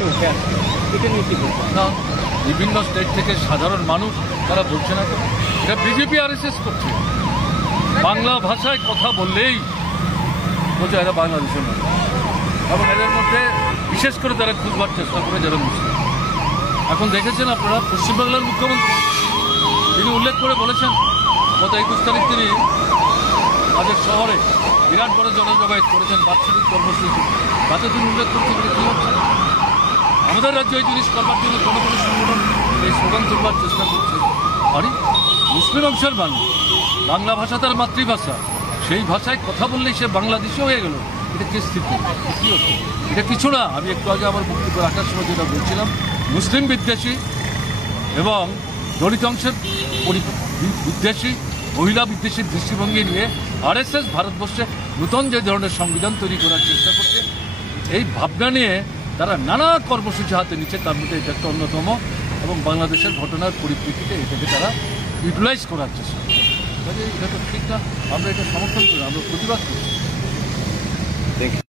স্টেটে উঠে আসছে, এটা নিয়ে কি বলছেন? না, বিভিন্ন স্টেট থেকে সাধারণ মানুষ তারা বলছে না তো, এটা বিজেপি RSS করছে। বাংলা ভাষায় কথা বললেই বলছে এরা বাংলাদেশের মানুষ, এবং এদের মধ্যে বিশেষ করে তারা খুঁজবার চেষ্টা করে যারা মুসলিম। এখন দেখেছেন আপনারা পশ্চিমবাংলার মুখ্যমন্ত্রী তিনি উল্লেখ করে বলেছেন গত 21 তারিখ তিনি আমাদের শহরে বিরাট বড় জনজমায়েত করেছেন বাৎসরিক কর্মসূচি, তাতে তিনি উল্লেখ করছেন যে কী হচ্ছে আমাদের রাজ্যে এই জিনিস করবার জন্য কোনো কোনো সংগঠন এই স্লোগান তুলবার চেষ্টা করছে। আরে মুসলিম অংশের মানুষ, বাংলা ভাষা তার মাতৃভাষা, সেই ভাষায় কথা বললেই সে বাংলাদেশি হয়ে গেল, এটা কি স্থিতি? কী হচ্ছে? এটা কিছু না। আমি একটু আগে আমার বক্তব্য রাখার সময় যেটা বলছিলাম, মুসলিম বিদ্বেষী এবং দলিত অংশের বিদ্বেষী, মহিলা বিদ্বেষী দৃষ্টিভঙ্গি নিয়ে RSS ভারতবর্ষে নতুন যে ধরনের সংবিধান তৈরি করার চেষ্টা করছে, এই ভাবনা নিয়ে তারা নানা কর্মসূচি হাতে নিচ্ছে, তার মধ্যে এটা একটা অন্যতম, এবং বাংলাদেশের ঘটনার পরিপ্রেক্ষিতে এটাকে তারা ইউটিলাইজ করার চেষ্টা করছে। এটা তো ঠিক না, আমরা এটা সমর্থন করি, আমরা প্রতিবাদ করি।